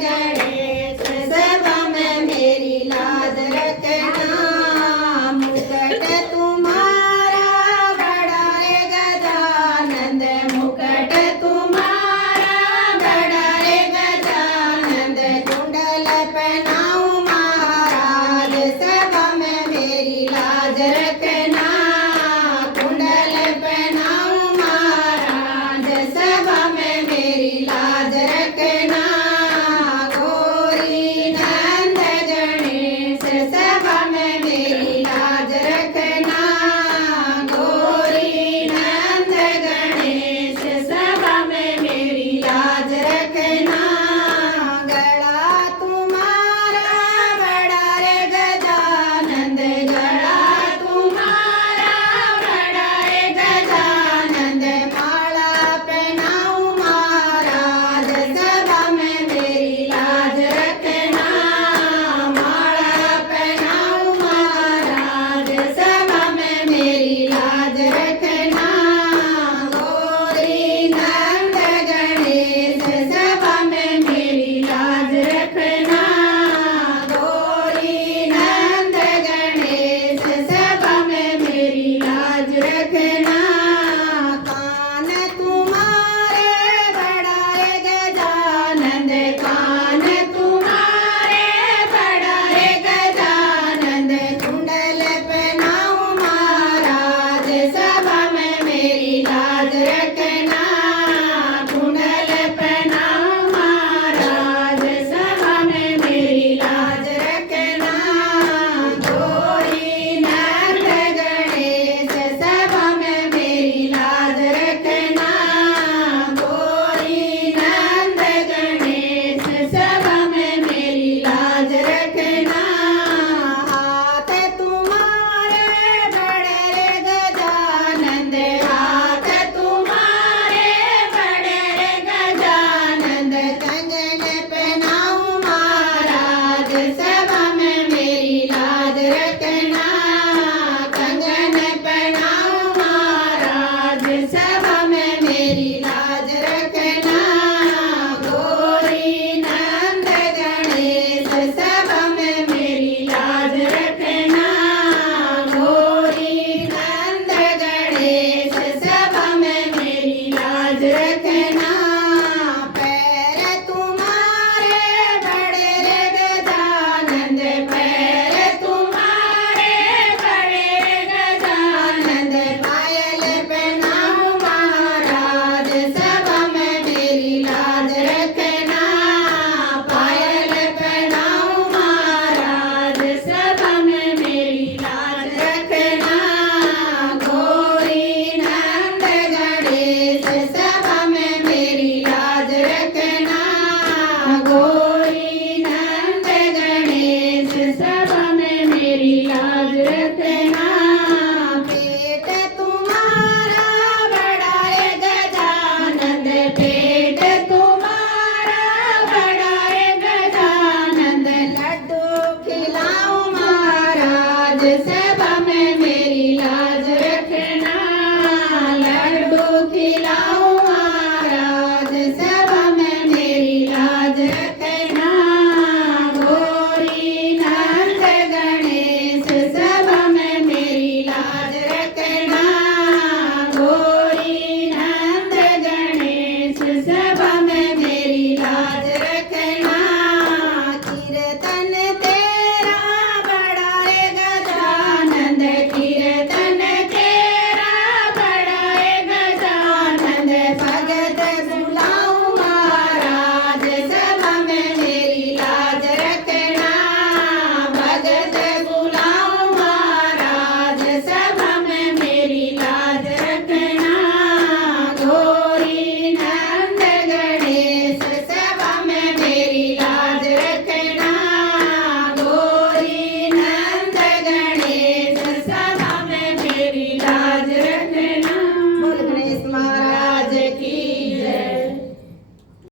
गणेश सभा में मेरी लाज रखना। मुकुट तुम्हारा बड़ा रे गजानंद, मुकुट तुम्हारा बड़ा रे गजानंद। कुंडल पहनाऊं महाराज सभा में मेरी लाज रखना। कुंडल पहनाऊं महाराज सभा में मेरी लाज रखना। गौरी नंद गणेश सभा में मेरी लाज रखना। गौरी नंद गणेश सभा में मेरी लाज रखना। गला तुम्हारा बड़ा रे गजानंद, गला तुम्हारा बड़ा रे गजानंद। माला पहनाऊं महाराज सभा में मेरी लाज रखना। माला पहनाऊं महाराज सभा में मेरी लाज रखना। गौरी नंद गणेश सभा में मेरी लाज रखना। गौरी नंद गणेश सभा में मेरी लाज रखना। कान तुम्हारे बड़ा रे गजानंद, कान तुम्हारे बड़ा रे गजानंद। कुंडल पहनाऊं महाराज सभा में मेरी लाज रखना। कुंडल पहनाऊं महाराज सभा में मेरी लाज रखना। गौरी नंद गणेश सभा में मेरी लाज रखना। गौरी नंद गणेश सभा में मेरी लाज रखना। हाथ तुम्हारे बड़े रे गजानंद, हाथ तुम्हारे बड़े रे गजानंद। कंगन पहनाऊं महाराज सभा में मेरी लाज रखना। कंगन पहनाऊं महाराज सभा में मेरी लाज रखना। गौरी नंद गणेश सभा में मेरी लाज रखना। गौरी नंद गणेश सभा में मेरी लाज रखना। पैर तुम्हारे बड़े रे गजानंद, पैर तुम्हारे बड़े रे गजानंद। पायल पहनाऊं महाराज सभा में मेरी लाज रखना। पायल पहनाऊं महाराज सभा में मेरी लाज रखना। गौरी नंद गणेश सभा में मेरी लाज रखना। गौरी नंद गणेश सभा में मेरी लाज रखना। पेट तुम्हारा बड़ा रे गजानंद, पेट तुम्हारा बड़ा रे गजानंद। लड्डू खिलाऊं महाराज